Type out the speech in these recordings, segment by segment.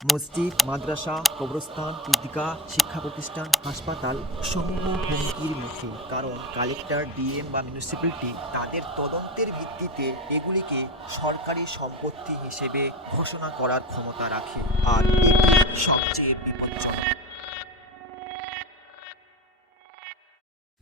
মসজিদ, মাদ্রাসা, কবরস্থান, ঈদগাহ, শিক্ষা প্রতিষ্ঠান, হাসপাতাল সমূহ হুমকির মুখে। কারণ কালেক্টর, ডিএম বা মিউনিসিপ্যালিটি তাদের তদন্তের ভিত্তিতে এগুলিকে সরকারি সম্পত্তি হিসেবে ঘোষণা করার ক্ষমতা রাখে। আর এটি সবচেয়ে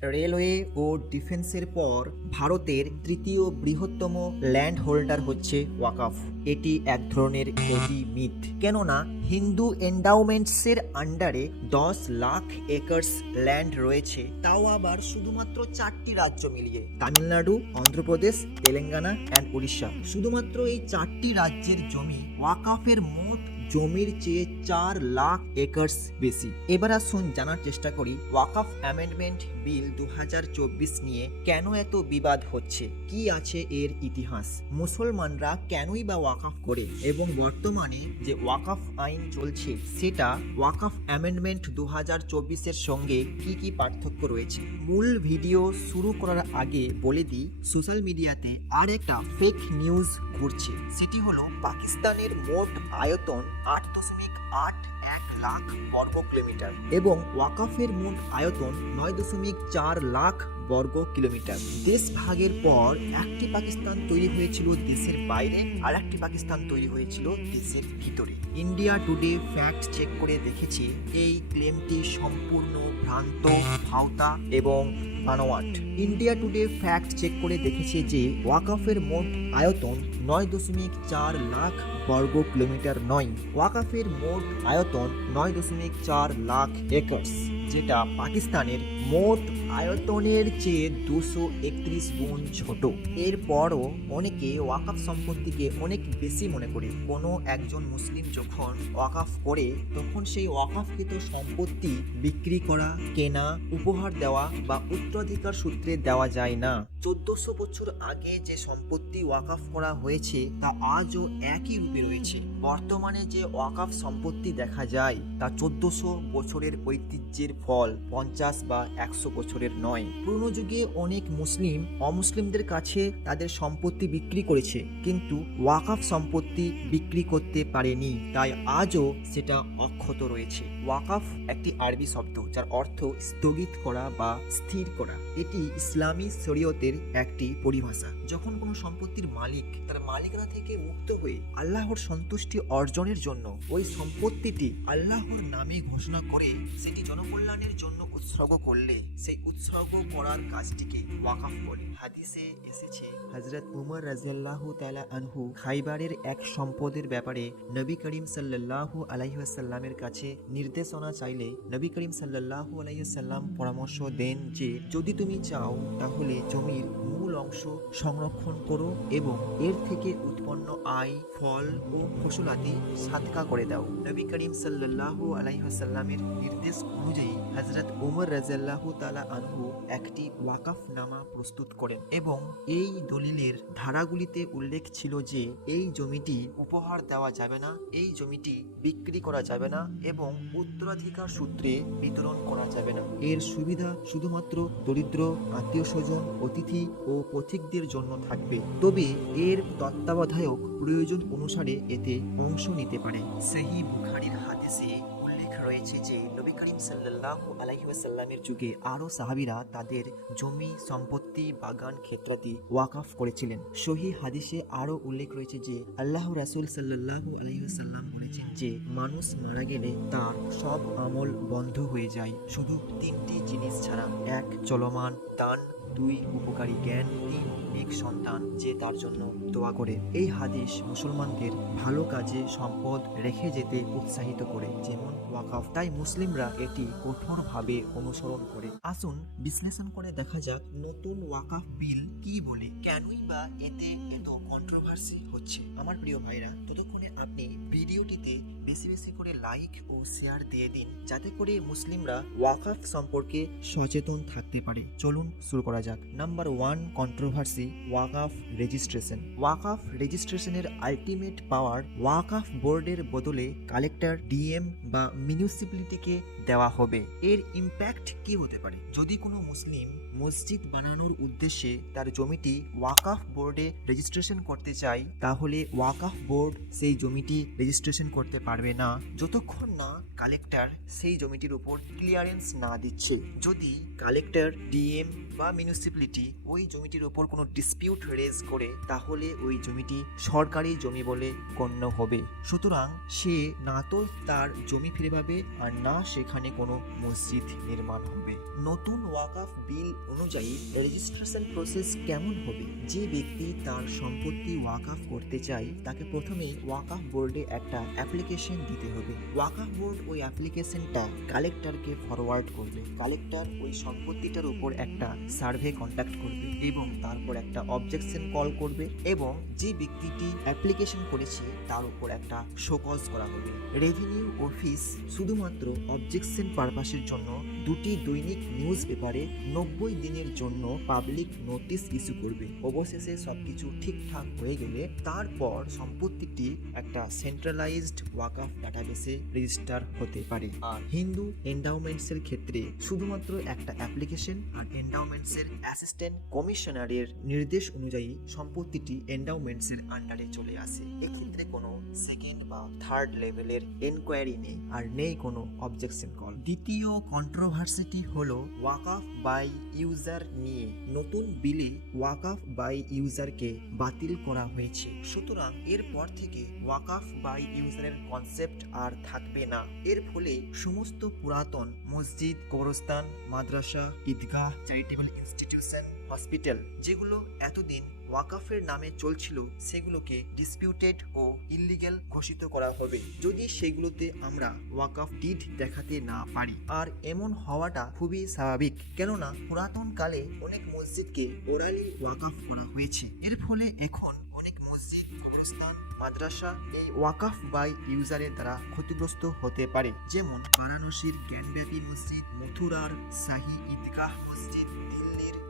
রেলওয়ে ও ডিফেন্সের পর ভারতের তৃতীয় বৃহত্তম ল্যান্ড হোল্ডার হচ্ছে ওয়াকাফ। এটি এক ধরনের হেভি মিথ কেননা, হিন্দু এন্ডাউমেন্টসের আন্ডারে দশ লাখ একর্স ল্যান্ড রয়েছে। তাও আবার শুধুমাত্র চারটি রাজ্য মিলিয়ে। তামিলনাড়ু, অন্ধ্রপ্রদেশ, তেলেঙ্গানা অ্যান্ড উড়িষ্যা। শুধুমাত্র এই চারটি রাজ্যের জমি ওয়াকাফের মোট জমির চেয়ে চার লাখ একর্স বেশি। এবার আসুন জানার চেষ্টা করি ওয়াকাফ অ্যামেন্ডমেন্ট বিল দু হাজার চব্বিশ নিয়ে কেন এত বিবাদ হচ্ছে? কি আছে এর ইতিহাস? মুসলমানরা কেনই বা ওয়াকাফ করে? এবং বর্তমানে যে ওয়াকাফ আইন চলছে, সেটা ওয়াকাফ অ্যামেন্ডমেন্ট দু হাজার চব্বিশের সঙ্গে কি কি পার্থক্য রয়েছে? মূল ভিডিও শুরু করার আগে বলে দিই, সোশ্যাল মিডিয়াতে আর একটা ফেক নিউজ ঘুরছে। সেটি হলো পাকিস্তানের মোট আয়তন আট দশমিক আট এক লাখ বর্গ কিলোমিটার এবং ওয়াকাফের মোট আয়তন নয় দশমিক চার লাখ বর্গ কিলোমিটার। দেশ ভাগের পর একটি পাকিস্তান তৈরি হয়েছিল দেশের বাইরে আর একটি পাকিস্তান তৈরি হয়েছিল দেশের ভিতরে। ইন্ডিয়া টুডে ফ্যাক্ট চেক করে দেখেছি এই ক্লেমটি সম্পূর্ণ ভ্রান্ত, ভাওতা এবং বানোয়াট। ইন্ডিয়া টুডে ফ্যাক্ট চেক করে দেখেছে যে ওয়াকাফের মোট আয়তন নয় দশমিক চার লাখ বর্গ কিলোমিটার নয়। ওয়াকাফের মোট আয়তন নয় দশমিক চার লাখ একর্স, যেটা পাকিস্তানের মোট আয়তনের চেয়ে দুশো একত্রিশ গুণ ছোট। এরপরও অনেকে ওয়াকাফ সম্পত্তিকে অনেক বেশি মনে করে। কোনো একজন মুসলিম যখন ওয়াকাফ করে, তখন সেই ওয়াকাফকৃত সম্পত্তি বিক্রি করা, কেনা, উপহার দেওয়া বা উত্তরাধিকার সূত্রে দেওয়া যায় না। চোদ্দশো বছর আগে যে সম্পত্তি ওয়াকাফ করা হয়েছে, তা আজও একই রূপে রয়েছে। বর্তমানে যে ওয়াকাফ সম্পত্তি দেখা যায়, তা চোদ্দশো বছরের ঐতিহ্যের ফল, পঞ্চাশ বা একশো বছরের নয়। পুরনো যুগে অনেক মুসলিম অমুসলিমদের কাছে তাদের সম্পত্তি বিক্রি করেছে, কিন্তু ওয়াকাফ সম্পত্তি বিক্রি করতে পারেনি, তাই আজও সেটা অক্ষত রয়েছে। ওয়াকাফ একটি আরবি শব্দ, যার অর্থ স্থগিত করা বা স্থির করা। এটি ইসলামী শরীয়তের একটি পরিভাষা। যখন কোনো সম্পত্তির মালিক তার মালিকরা থেকে মুক্ত হয়ে আল্লাহর সন্তুষ্টি অর্জনের জন্য ওই সম্পত্তিটি আল্লাহর নামে ঘোষণা করে, সেটি জনকল্যাণের জন্য উৎসর্গ করলে সেই উৎসর্গ করার কাজটিকে ওয়াকাফ বলে। হাদিসে এসেছে হজরত উমর রাজিয়াল্লাহ তালা আনহু খাইবারের এক সম্পদের ব্যাপারে নবী করিম সাল্লাল্লাহু আলাইহাসাল্লামের কাছে নির্দেশনা চাইলে নবী করিম সাল্লাল্লাহু আলাইসাল্লাম পরামর্শ দেন যে, যদি তুমি চাও তাহলে জমির মূল অংশ সংরক্ষণ করো এবং এর থেকে উৎপন্ন আয়, ফল ও ফসলাদি সাদকা করে দাও। নবী করিম সাল্লাল্লাহু আলাইহাসাল্লামের নির্দেশ অনুযায়ী হজরত উমর রাজাল্লাহু তালা আনহু একটি ওয়াকাফ নামা প্রস্তুত করেন এবং এই দলিলের ধারাগুলিতে উল্লেখ ছিল যে এই জমিটি উপহার দেওয়া যাবে না, এই জমিটি বিক্রি করা যাবে না এবং উত্তরাধিকার সূত্রে বিতরণ করা যাবে না। এর সুবিধা শুধুমাত্র দরিদ্র আত্মীয় স্বজন অতিথি ও পথিকদের জন্য থাকবে। তবে এর তত্ত্বাবধায়ক প্রয়োজন অনুসারে এতে অংশ নিতে পারে। সেহি বুখারির হাদিসে উল্লেখ রয়েছে যে নবী করিম সাল্লাল্লাহু আলাইহি ওয়াসাল্লামের যুগে আরও সাহাবিরা তাদের জমি, সম্পত্তি, বাগান ক্ষেত্রাদি ওয়াকাফ করেছিলেন। সহি হাদিসে আরও উল্লেখ রয়েছে যে আল্লাহ রাসুল সাল্লাল্লাহু আলাইহি ওয়াসাল্লাম বলেছেন যে, মানুষ মারা গেলে তার সব আমল বন্ধ হয়ে যায়। শুধু তিনটি জিনিস ছাড়া, এক চলমান দান দুই উপকারী জ্ঞান, তিন এক সন্তান যে তার জন্য দোয়া করে। এই হাদিস মুসলমানদের ভালো কাজে সম্পদ রেখে যেতে উৎসাহিত করে, যেমন ওয়াকাফ তাই মুসলিমরা এটি কঠোরভাবে অনুসরণ করে। আসুন বিশ্লেষণ করে দেখা যাক নতুন ওয়াকাফ বিল কি বলে। কেনই বা এতে এত কন্ট্রোভার্সি হচ্ছে? আমার প্রিয় ভাইরা, ততক্ষণে আপনি ভিডিওটিতে বেশি বেশি করে লাইক ও শেয়ার দিয়ে দিন, যাতে করে মুসলিমরা ওয়াকাফ সম্পর্কে সচেতন থাকতে পারে। চলুন শুরু করা যাক। Number one controversy Waqf registration Waqf রেজিস্ট্রেশনের আলটিমেট পাওয়ার ওয়াকাফ বোর্ডের বদলে কালেক্টর ডিএম বা মিউনিসিপ্যালিটিকে দেওয়া হবে। এর ইম্প্যাক্ট কি হতে পারে? যদি কোনো মুসলিম মসজিদ বানানোর উদ্দেশ্যে তার জমিটি ওয়াকাফ বোর্ডে রেজিস্ট্রেশন করতে চায়, তাহলে ওয়াকাফ বোর্ড সেই জমিটি রেজিস্ট্রেশন করতে পারবে না। যতক্ষণ না কালেক্টর সেই জমিটির উপর ক্লিয়ারেন্স না দিচ্ছে। যদি কালেক্টর ডিএম বা মিউনিসিপ্যালিটি ওই জমিটির উপর কোনো ডিসপিউট রেজ করে, তাহলে ওই জমিটি সরকারি জমি বলে গণ্য হবে। সুতরাং সে না তো তার জমি ফিরে পাবে আর না সেখানে কোনো মসজিদ নির্মাণ হবে। নতুন ওয়াকফ বিল অনুযায়ী রেজিস্ট্রেশন প্রসেস কেমন হবে? যে ব্যক্তি তার সম্পত্তি ওয়াকফ করতে চায়, তাকে প্রথমে ওয়াকাফ বোর্ডে একটা অ্যাপ্লিকেশন দিতে হবে। ওয়াকফ বোর্ড ওই অ্যাপ্লিকেশনটা কালেক্টরকে ফরওয়ার্ড করবে। কালেক্টর ওই সম্পত্তিটার উপর একটা সার্ভে কন্ডাক্ট করবে এবং তারপর একটা অবজেকশন কল করবে এবং যে ব্যক্তিটি অ্যাপ্লিকেশন করেছে, তার উপর একটা শোকজ করা হবে। রেভিনিউ অফিস শুধুমাত্র অবজেকশন পারপাসের জন্য দুটি দৈনিক নিউজ পেপারে নব্বই দিনের জন্য পাবলিক নোটিশ ইস্যু করবে। অবশেষে সবকিছু ঠিকঠাক হয়ে গেলে তারপর সম্পত্তিটি একটা সেন্ট্রালাইজড ওয়াকফ ডাটাবেসে রেজিস্টার হতে পারে। আর হিন্দু এন্ডাউমেন্টস এর ক্ষেত্রে শুধুমাত্র একটা অ্যাপ্লিকেশন আর এন্ডাউমেন্টস এর অ্যাসিস্ট্যান্ট কমিশনারের নির্দেশ অনুযায়ী সম্পত্তিটি এন্ডাউমেন্টস এর আন্ডারে চলে আসে। এক্ষেত্রে কোনো সেকেন্ড বা থার্ড লেভেলের এনকোয়ারি নেই আর নেই কোনো অবজেকশন কল দ্বিতীয় কন্ট্রোভার্সিটি হলো ওয়াকফ বাই ইউজার নিয়ে নতুন বিলে ওয়াকাফ বাই ইউজারকে বাতিল করা হয়েছে। সুতরাং এরপর থেকে ওয়াকাফ বাই ইউজারের কনসেপ্ট আর থাকবে না। এর ফলে সমস্ত পুরাতন মসজিদ, কবরস্থান, মাদ্রাসা, ঈদগাহ চ্যারিটেবল ইনস্টিটিউশন হসপিটাল যেগুলো এতদিন ওয়াকাফের নামে চলছিল সেগুলোকে ডিসপিউটেড ও ইলিগ্যাল ঘোষিত করা হবে। যদি সেগুলোতে আমরা ওয়াকাফ ডিড দেখাতে না পারি, আর এমন হওয়াটা খুবই স্বাভাবিক। কেননা, পুরাতন কালে অনেক মসজিদকে ওরালি ওয়াকাফ করা হয়েছে। এর ফলে এখন অনেক মসজিদ, কবরস্থান, মাদ্রাসা এই ওয়াকাফ বাই ইউজারের দ্বারা ক্ষতিগ্রস্ত হতে পারে। যেমন বারাণসীর জ্ঞানব্যাপী মসজিদ, মথুরার শাহী ঈদগাহ মসজিদ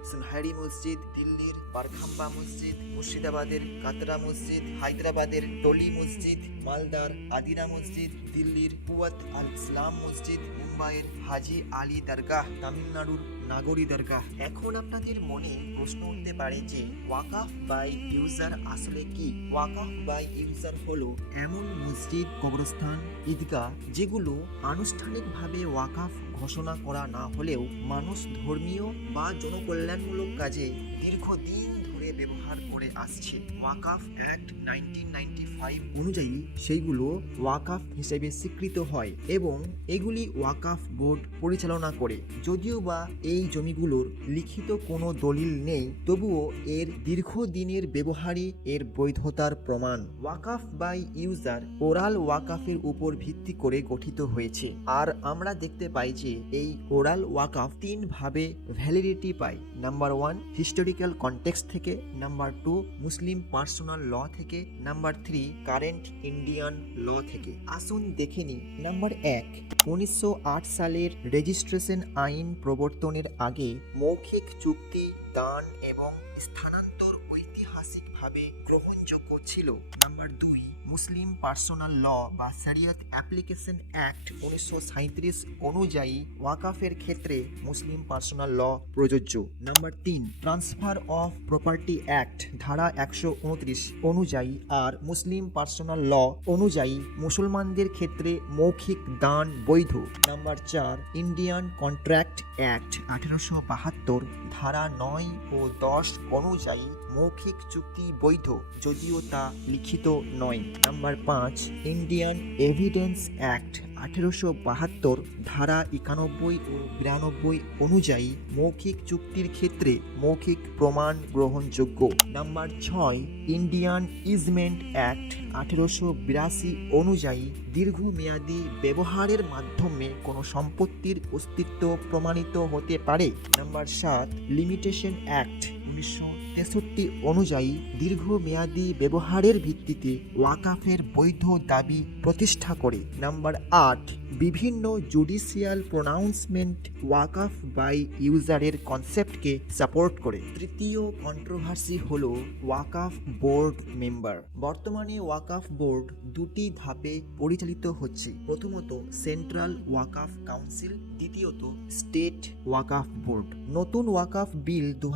সুনহারি মসজিদ দিল্লির পারখাম্বা মসজিদ মুর্শিদাবাদের কাতরা মসজিদ হায়দ্রাবাদের টলি মসজিদ মালদার আদিনা মসজিদ দিল্লির পুয়াত আল ইসলাম মসজিদ মুম্বাইয়ের হাজি আলী দরগাহ তামিলনাড়ুর নাগরী দরকার এখন আপনাদের মনে প্রশ্ন উঠতে পারে যে, ওয়াকাফ বাই ইউজার আসলে কি? ওয়াকাফ বাই ইউজার হলো এমন মসজিদ, কবরস্থান, ঈদগাহ, যেগুলো আনুষ্ঠানিকভাবে ওয়াকাফ ঘোষণা করা না হলেও মানুষ ধর্মীয় বা জনকল্যাণমূলক কাজে দীর্ঘদিন ধরে ব্যবহার করে আসছে। ওয়াকাফ অ্যাক্ট নাইনটিন অনুযায়ী সেইগুলো ওয়াকাফ হিসেবে স্বীকৃত হয় এবং এগুলি ওয়াকাফ বোর্ড পরিচালনা করে। যদিও বা এই জমিগুলোর লিখিত কোনো দলিল নেই, তবুও এর দীর্ঘদিনের ব্যবহারই এর বৈধতার প্রমাণ। ওয়াকাফ বাই ইউজার ওরাল ওয়াকাফের উপর ভিত্তি করে গঠিত হয়েছে। আর আমরা দেখতে পাই যে এই ওরাল ওয়াকাফ তিনভাবে ভ্যালিডিটি পায়। নাম্বার ওয়ান হিস্টোরিক্যাল কনটেক্সট থেকে. Number two Muslim personal law থেকে. Number three current Indian law থেকে. আসুন দেখে নিই। নাম্বার এক, উনিশশো সালের রেজিস্ট্রেশন আইন প্রবর্তনের আগে মৌখিক চুক্তি, দান এবং স্থানান্তর ঐতিহাসিকভাবে গ্রহণযোগ্য ছিল। নাম্বার দুই মুসলিম পার্সোনাল ল বা শরিয়ত অ্যাপ্লিকেশন অ্যাক্ট উনিশশো সাঁইত্রিশ অনুযায়ী ওয়াকাফের ক্ষেত্রে মুসলিম পার্সোনাল ল প্রযোজ্য। নাম্বার তিন, ট্রান্সফার অফ প্রপার্টি অ্যাক্ট ধারা একশো উনত্রিশ অনুযায়ী আর মুসলিম পার্সোনাল ল অনুযায়ী মুসলমানদের ক্ষেত্রে মৌখিক দান বৈধ। নাম্বার চার, ইন্ডিয়ান কন্ট্রাক্ট অ্যাক্ট আঠেরোশো বাহাত্তর ধারা নয় ও দশ অনুযায়ী মৌখিক চুক্তি বৈধ, যদিও তা লিখিত নয়। নাম্বার পাঁচ, ইন্ডিয়ান এভিডেন্স অ্যাক্ট আঠেরোশো বাহাত্তর, ধারা একানব্বই ও বিরানব্বই অনুযায়ী মৌখিক চুক্তির ক্ষেত্রে মৌখিক প্রমাণ গ্রহণযোগ্য। নাম্বার ছয়, ইন্ডিয়ান ইজমেন্ট অ্যাক্ট আঠেরোশো বিরাশি অনুযায়ী দীর্ঘমেয়াদী ব্যবহারের মাধ্যমে কোনো সম্পত্তির অস্তিত্ব প্রমাণিত হতে পারে। নাম্বার সাত, লিমিটেশন অ্যাক্ট উনিশশো তেষট্টি অনুযায়ী দীর্ঘমেয়াদী ব্যবহারের ভিত্তিতে ওয়াকাফের বৈধ দাবি প্রতিষ্ঠা করে। নাম্বার আট বিভিন্ন জুডিশিয়াল প্রোনাউন্সমেন্ট ওয়াকাফ বাই ইউজারের কনসেপ্টকে সাপোর্ট করে। তৃতীয় কন্ট্রোভার্সি হল ওয়াকাফ বোর্ড মেম্বার বর্তমানে ওয়াকাফ বোর্ড দুটি ধাপে পরিচালিত হচ্ছে। প্রথমত সেন্ট্রাল ওয়াকাফ কাউন্সিল দ্বিতীয়ত স্টেট ওয়াকাফ বোর্ড নতুন ওয়াকাফ বিল দু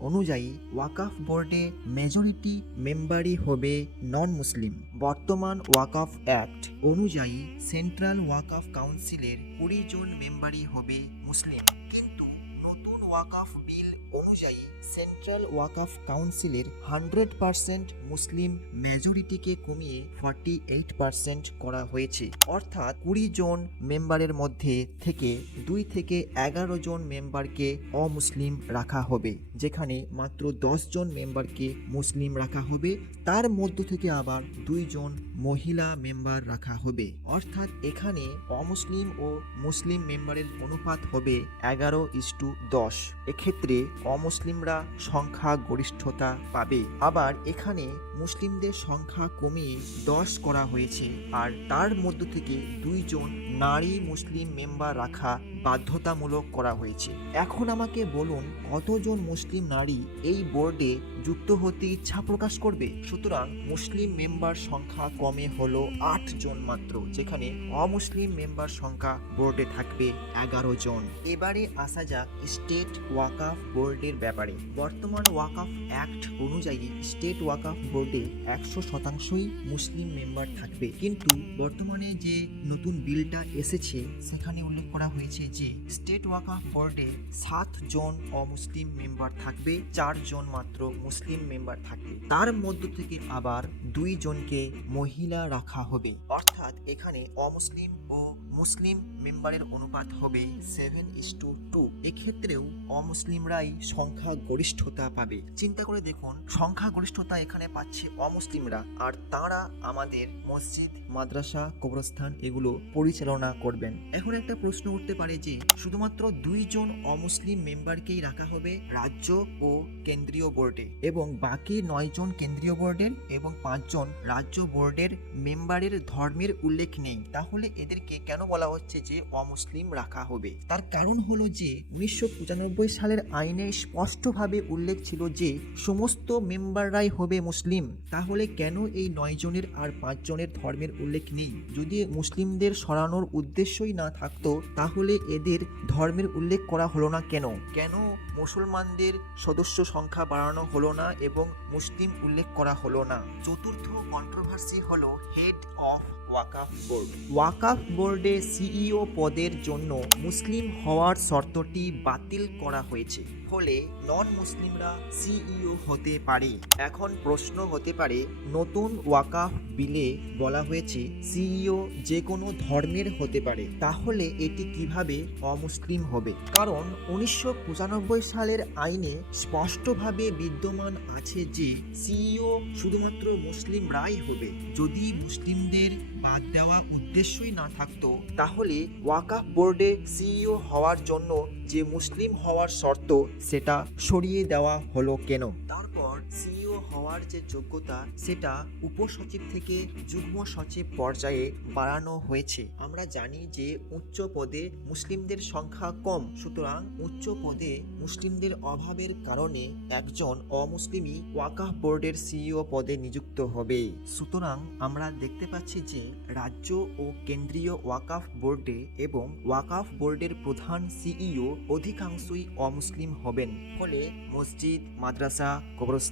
অনুযায়ী ওয়াকাফ বোর্ডে মেজরিটি মেম্বারই হবে নন মুসলিম বর্তমান ওয়াকাফ অ্যাক্ট অনুযায়ী সেন্ট্রাল ওয়াকাফ কাউন্সিলের কুড়ি জন মেম্বারই হবে মুসলিম। কিন্তু নতুন ওয়াকাফ বিল অনুযায়ী সেন্ট্রাল ওয়াকাফ কাউন্সিলের হান্ড্রেড পার্সেন্ট মুসলিম মেজরিটিকে কমিয়ে ফর্টি এইট পার্সেন্ট করা হয়েছে। অর্থাৎ কুড়ি জন মেম্বারের মধ্যে থেকে দুই থেকে এগারো জন মেম্বারকে অমুসলিম রাখা হবে, যেখানে মাত্র দশ জন মেম্বারকে মুসলিম রাখা হবে। তার মধ্য থেকে আবার দুইজন মহিলা মেম্বার রাখা হবে। অর্থাৎ এখানে অমুসলিম ও মুসলিম মেম্বারের অনুপাত হবে এগারো ইস্টু দশ। এক্ষেত্রে অমুসলিমরা সংখ্যা গরিষ্ঠতা পাবে। আবার এখানে মুসলিমদের সংখ্যা কমিয়ে দশ করা হয়েছে। আর তার মধ্য থেকে দুইজন নারী মুসলিম মেম্বার রাখা বাধ্যতামূলক করা হয়েছে। এখন আমাকে বলুন, কতজন মুসলিম নারী এই বোর্ডে যুক্ত হতে ইচ্ছা প্রকাশ করবে? সুতরাং মুসলিম মেম্বার সংখ্যা কমে হলো আট জন মাত্র, যেখানে অমুসলিম মেম্বার সংখ্যা বোর্ডে থাকবে এগারো জন। এবারে আসা যাক স্টেট ওয়াকাফ বোর্ডের ব্যাপারে। বর্তমান ওয়াকাফ অ্যাক্ট অনুযায়ী স্টেট ওয়াকাফ বোর্ডে একশো শতাংশই মুসলিম মেম্বার থাকবে। কিন্তু বর্তমানে যে নতুন বিলটা এসেছে, সেখানে উল্লেখ করা হয়েছে যে স্টেট ওয়াকাফ বোর্ডে সাত জন অমুসলিম মেম্বার থাকবে চারজন মাত্র মুসলিম মেম্বার থাকবে। তার মধ্য থেকে আবার দুই জনকে মহিলা রাখা হবে। অর্থাৎ এখানে অমুসলিম ও মুসলিম মেম্বারের অনুপাত হবে সেভেন ইস টু টু এক্ষেত্রেও অমুসলিমরাই সংখ্যা গরিষ্ঠতা পাবে। চিন্তা করে দেখুন সংখ্যা গরিষ্ঠতা এখানে পাচ্ছে অমুসলিমরা, আর তারা আমাদের মসজিদ, মাদ্রাসা, কবরস্থান এগুলো পরিচালনা করবেন। এখন একটা প্রশ্ন উঠতে পারে যে, শুধুমাত্র দুইজন অমুসলিম মেম্বারকেই রাখা হবে রাজ্য ও কেন্দ্রীয় বোর্ডে, এবং বাকি নয় জন কেন্দ্রীয় বোর্ডের এবং পাঁচজন রাজ্য বোর্ডের মেম্বারের ধর্মের উল্লেখ নেই। তাহলে এদেরকে কেন বলা হচ্ছে যে অমুসলিম রাখা হবে। তার কারণ হলো যে উনিশশো পঁচানব্বই সালের আইনে স্পষ্টভাবে উল্লেখ ছিল যে সমস্ত মেম্বাররাই হবে মুসলিম। তাহলে কেন এই নয় জনের আর পাঁচ জনের ধর্মের উল্লেখ নেই? যদি মুসলিমদের সরানোর উদ্দেশ্যই না থাকতো, তাহলে এদের ধর্মের উল্লেখ করা হলো না কেন? কেন মুসলমানদের সদস্য সংখ্যা বাড়ানো হলো না এবং মুসলিম উল্লেখ করা হলো না? চতুর্থ কন্ট্রোভার্সি হলো হেড অফ ওয়াকাফ বোর্ড। ওয়াকাফ বোর্ডে সিইও পদের জন্য মুসলিম হওয়ার শর্তটি বাতিল করা হয়েছে। ফলে নন মুসলিমরা সিইও হতে পারে। এখন প্রশ্ন হতে পারে, নতুন ওয়াকাফ বিলে বলা হয়েছে সিইও যে কোনো ধর্মের হতে পারে, তাহলে এটি কীভাবে অমুসলিম হবে? কারণ উনিশশো পঁচানব্বই সালের আইনে স্পষ্টভাবে বিদ্যমান আছে যে সিইও শুধুমাত্র মুসলিমরাই হবে। যদি মুসলিমদের বাদ দেওয়া উদ্দেশ্যই না থাকতো, তাহলে ওয়াকাফ বোর্ডে সিইও হওয়ার জন্য যে মুসলিম হওয়ার শর্ত সেটা সরিয়ে দেওয়া হলো কেন? তারপর সিইও হওয়ার যে যোগ্যতা, সেটা উপসচিব থেকে যুগ্ম সচিব পর্যায়ে বাড়ানো হয়েছে। আমরা জানি যে উচ্চ পদে মুসলিমদের সংখ্যা কম, সুতরাং উচ্চ পদে মুসলিমদের অভাবের কারণে একজন অমুসলিমই ওয়াকাফ বোর্ডের সিইও পদে নিযুক্ত হবে। সুতরাং আমরা দেখতে পাচ্ছি যে রাজ্য ও কেন্দ্রীয় ওয়াকাফ বোর্ডে এবং ওয়াকাফ বোর্ডের প্রধান সিইও অধিকাংশই অমুসলিম হবেন। ফলে মসজিদ, মাদ্রাসা, কবরস্থান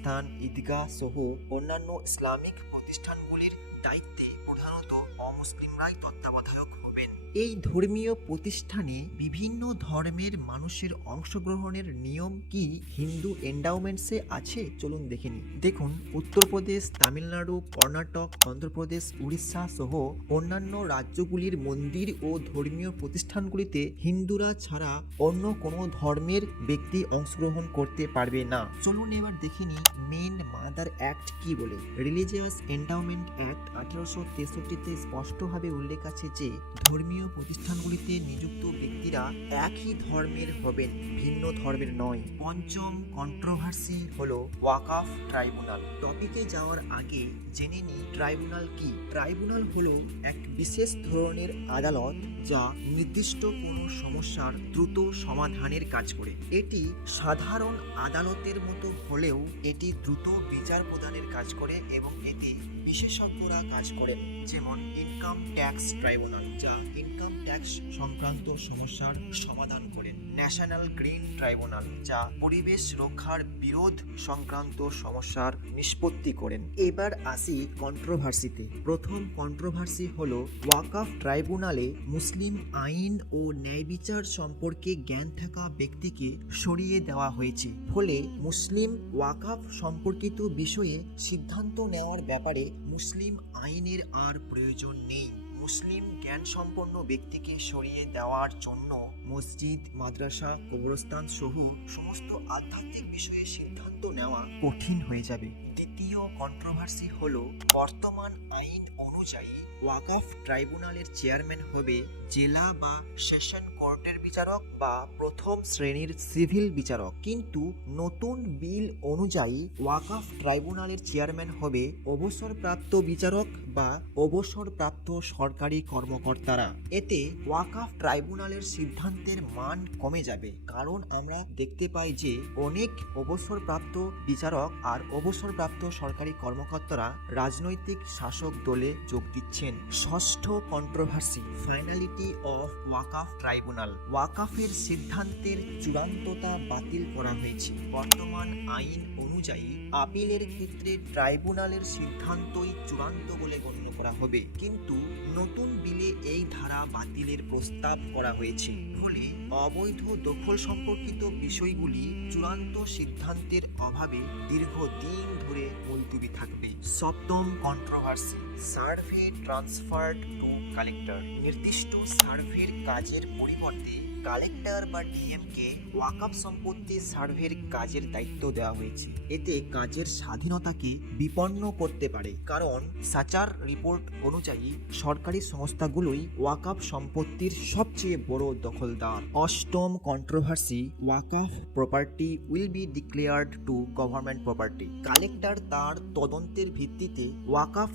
ঈদগাহ সহ অন্যান্য ইসলামিক প্রতিষ্ঠানগুলির দায়িত্বে প্রধানত অমুসলিমরাই তত্ত্বাবধায়ক হবেন এই ধর্মীয় প্রতিষ্ঠানে বিভিন্ন ধর্মের মানুষের অংশগ্রহণের নিয়ম কি হিন্দু এন্ডাউমেন্টসে আছে? চলুন দেখে নিই। দেখুন, উত্তরপ্রদেশ, তামিলনাড়ু, কর্ণাটক, অন্ধ্রপ্রদেশ, উড়িষ্যা সহ অন্যান্য রাজ্যগুলির মন্দির ও ধর্মীয় প্রতিষ্ঠানগুলিতে হিন্দুরা ছাড়া অন্য কোনো ধর্মের ব্যক্তি অংশগ্রহণ করতে পারবে না। চলুন এবার দেখে নিই মেন মাদার অ্যাক্ট কি বলে। রিলিজিয়াস এন্ডাউমেন্ট অ্যাক্ট আঠারোশো তেষট্টিতে স্পষ্টভাবে উল্লেখ আছে যে ধর্মীয় প্রতিষ্ঠানগুলিতে নিযুক্ত ব্যক্তিরা একই ধর্মের হবেন, ভিন্ন ধর্মের নয়। পঞ্চম কন্ট্রোভার্সি হল ওয়াকাফ ট্রাইব্যুনাল। টপিকে যাওয়ার আগে জেনে নিই ট্রাইব্যুনাল কি। ট্রাইব্যুনাল হলো এক বিশেষ ধরনের আদালত যা নির্দিষ্ট কোনো সমস্যার দ্রুত সমাধানের কাজ করে। এটি সাধারণ আদালতের মতো হলেও এটি দ্রুত বিচার প্রদানের কাজ করে এবং এতে বিশেষজ্ঞরা কাজ করেন, যেমন ইনকাম ট্যাক্স ট্রাইব্যুনাল, যা ইনকাম ট্যাক্স সংক্রান্ত সমস্যার সমাধান করেন ন্যাশনাল গ্রিন ট্রাইব্যুনাল যা পরিবেশ রক্ষার বিরোধ সংক্রান্ত সমস্যার নিষ্পত্তি করেন। এবার আসি কন্ট্রোভার্সিতে প্রথম কন্ট্রোভার্সি হল ওয়াকাফ ট্রাইব্যুনালে মুসলিম আইন ও ন্যায় বিচার সম্পর্কে জ্ঞান থাকা ব্যক্তিকে সরিয়ে দেওয়া হয়েছে। ফলে মুসলিম ওয়াকাফ সম্পর্কিত বিষয়ে সিদ্ধান্ত নেওয়ার ব্যাপারে মুসলিম আইনের আর প্রয়োজন নেই। মুসলিম জ্ঞান সম্পন্ন ব্যক্তিকে সরিয়ে দেওয়ার জন্য মসজিদ, মাদ্রাসা, কবরস্থান সহ সমস্ত আধ্যাত্মিক বিষয়ে সিদ্ধান্ত নেওয়া কঠিন হয়ে যাবে। দ্বিতীয় কন্ট্রোভার্সি হল বর্তমান আইন অনুযায়ী ওয়াকফ ট্রাইব্যুনালের চেয়ারম্যান হবে জেলা বা সেশন কোর্টের বিচারক বা প্রথম শ্রেণির সিভিল বিচারক। কিন্তু নতুন বিল অনুযায়ী ওয়াকফ ট্রাইব্যুনালের চেয়ারম্যান হবে অবসরপ্রাপ্ত বিচারক বা অবসরপ্রাপ্ত সরকারি কর্মকর্তারা। এতে ওয়াকফ ট্রাইব্যুনালের সিদ্ধান্তের মান কমে যাবে। কারণ আমরা দেখতে পাই যে অনেক অবসরপ্রাপ্ত বিচারক আর অবসরপ্রাপ্ত সরকারি কর্মকর্তারা রাজনৈতিক শাসক দলে যোগ দিচ্ছেন। ষষ্ঠ controversy finality of Waqf tribunal ওয়াকাফের সিদ্ধান্তের চূড়ান্ততা বাতিল করা হয়েছে। বর্তমান আইন অনুযায়ী আপিলের ক্ষেত্রে ট্রাইব্যুনালের সিদ্ধান্তই চূড়ান্ত বলে গণ্য করা হবে। কিন্তু নতুন বিলে এই ধারা বাতিলের প্রস্তাব করা হয়েছে। ফলে অবৈধ দখল সম্পর্কিত বিষয়গুলি চূড়ান্ত সিদ্ধান্তের অভাবে দীর্ঘদিন ধরে মুলতুবি থাকবে। সপ্তম controversy survey transferred to collector. নির্দিষ্ট সার্ভের কাজের পরিবর্তে কালেক্টর বা ডিএমকে ওয়াকআপ সম্পত্তি সার্ভের কাজের দায়িত্ব দেওয়া হয়েছে। এতে কাজের স্বাধীনতাকে বিপন্ন করতে পারে। কারণ সাচার রিপোর্ট অনুযায়ী সরকারি সংস্থাগুলোই ওয়াকআপ সম্পত্তির সবচেয়ে বড় দখলদার। অষ্টম controversy Waqf property will be declared to government property collector তার তদন্তের ভিত্তিতে ওয়াকআপ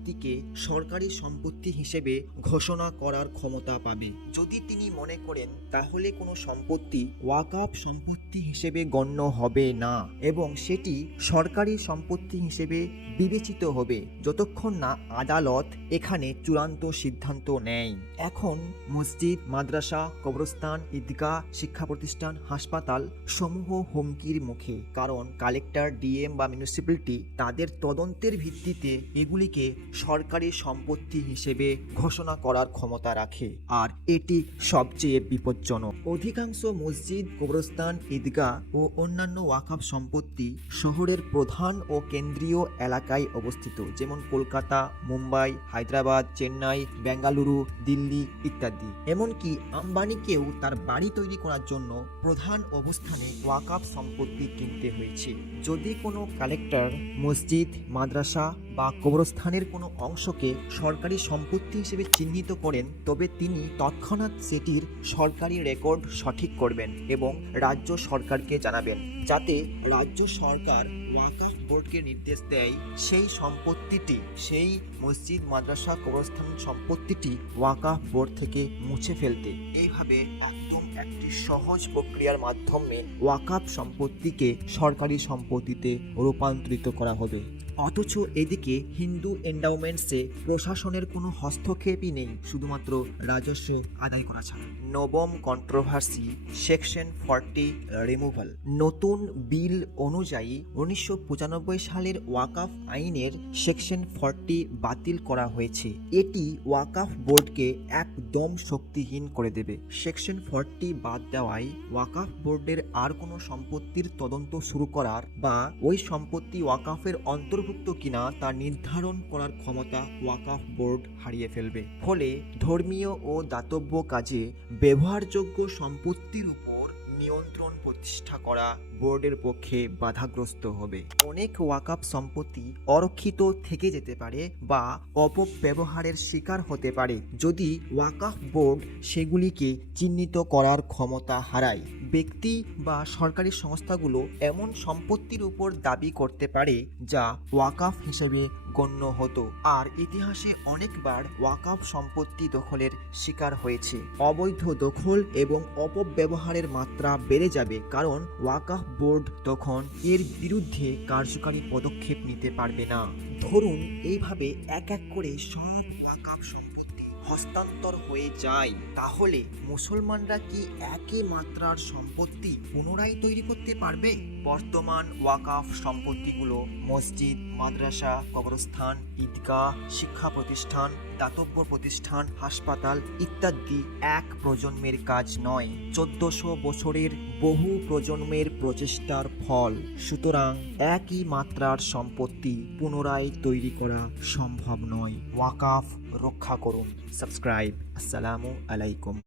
সম্পত্তিকে সরকারি সম্পত্তি হিসেবে ঘোষণা করার ক্ষমতা পাবে। যদি তিনি মনে করেন, তাহলে কোনো সম্পত্তি ওয়াকআপ সম্পত্তি হিসেবে গণ্য হবে না এবং সেটি সরকারি সম্পত্তি হিসেবে বিবেচিত হবে যতক্ষণ না আদালত এখানে চূড়ান্ত সিদ্ধান্ত নেয়। এখন মসজিদ, মাদ্রাসা, কবরস্থান, ঈদগাহ শিক্ষা প্রতিষ্ঠান হাসপাতাল সমূহ হুমকির মুখে। কারণ কালেক্টর, ডিএম বা মিউনিসিপ্যালিটি তাদের তদন্তের ভিত্তিতে এগুলিকে সরকারি সম্পত্তি হিসেবে ঘোষণা করার ক্ষমতা রাখে, আর এটি সবচেয়ে বিপজ্জনক। অধিকাংশ মসজিদ, কবরস্থান, ঈদগাহ ও অন্যান্য ওয়াকফ সম্পত্তি শহরের প্রধান ও কেন্দ্রীয় এলাকায় অবস্থিত, যেমন কলকাতা, মুম্বাই, হায়দ্রাবাদ, চেন্নাই, বেঙ্গালুরু, দিল্লি ইত্যাদি। এমনকি আম্বানিকেও তার বাড়ি তৈরি করার জন্য প্রধান অবস্থানে ওয়াকফ সম্পত্তি কিনতে হয়েছে। যদি কোনো কালেক্টর মসজিদ, মাদ্রাসা বা কবরস্থানের কোনো অংশকে সরকারি সম্পত্তি হিসেবে চিহ্নিত করেন, তবে তিনি তৎক্ষণাৎ সেটির সরকারি রেকর্ড সঠিক করবেন এবং রাজ্য সরকারকে জানাবেন, যাতে রাজ্য সরকার ওয়াকাফ বোর্ডকে নির্দেশ দেয় সেই সম্পত্তিটি, সেই মসজিদ, মাদ্রাসা, কবরস্থান সম্পত্তিটি ওয়াকাফ বোর্ড থেকে মুছে ফেলতে। এইভাবে একদম একটি সহজ প্রক্রিয়ার মাধ্যমে ওয়াকাফ সম্পত্তিকে সরকারি সম্পত্তিতে রূপান্তরিত করা হবে। অথচ এদিকে হিন্দু এন্ডাউমেন্টসে প্রশাসনের কোনো হস্তক্ষেপই নেই, শুধুমাত্র রাজস্ব আদায় করা ছাড়া। নবম কন্ট্রোভার্সি সেকশন ফর্টি রিমুভাল নতুন বিল অনুযায়ী উনিশশো পঁচানব্বই সালের ওয়াকাফ আইনের সেকশন ফর্টি বাতিল করা হয়েছে। এটি ওয়াকাফ বোর্ডকে একদম শক্তিহীন করে দেবে। সেকশন ফর্টি বাদ দেওয়ায় ওয়াকাফ বোর্ডের আর কোনো সম্পত্তির তদন্ত শুরু করার বা ওই সম্পত্তি ওয়াকাফের অন্তর্ভুক্ত কিনা তা নির্ধারণ করার ক্ষমতা ওয়াকাফ বোর্ড হারিয়ে ফেলবে। ফলে ধর্মীয় ও দাতব্য কাজে ব্যবহারযোগ্য সম্পত্তির উপর নিয়ন্ত্রণ প্রতিষ্ঠা করা বোর্ডের পক্ষে বাধাগ্রস্ত হবে। অনেক ওয়াকাপ সম্পত্তি অরক্ষিত থেকে যেতে পারে বা অপব্যবহারের শিকার হতে পারে যদি ওয়াকাফ বোর্ড সেগুলিকে চিহ্নিত করার ক্ষমতা হারায়। ব্যক্তি বা সরকারি সংস্থাগুলো এমন সম্পত্তির উপর দাবি করতে পারে যা ওয়াকাফ হিসেবে গণ্য হতো। আর ইতিহাসে অনেকবার ওয়াকাফ সম্পত্তি দখলের শিকার হয়েছে। অবৈধ দখল এবং অপব্যবহারের মাত্রা বেড়ে যাবে কারণ ওয়াকাফ বোর্ড তখন এর বিরুদ্ধে কার্যকারী পদক্ষেপ নিতে পারবে না। ধরুন, এইভাবে এক এক করে সব ওয়াকাফ সম্পত্তি হস্তান্তর হয়ে যায়। তাহলে মুসলমানরা কি একই মাত্রার সম্পত্তি পুনরায় তৈরি করতে পারবে? বর্তমান ওয়াকাফ সম্পত্তিগুলো মসজিদ, মাদ্রাসা, কবরস্থান, ঈদগাহ, শিক্ষা প্রতিষ্ঠান, দাতব্য প্রতিষ্ঠান, হাসপাতাল ইত্যাদি এক প্রজন্মের কাজ নয়, চোদ্দশো বছরের বহু প্রজন্মের প্রচেষ্টার ফল। সুতরাং একই মাত্রার সম্পত্তি পুনরায় তৈরি করা সম্ভব নয়। ওয়াকাফ রক্ষা করুন। সাবস্ক্রাইব। আসসালামু আলাইকুম।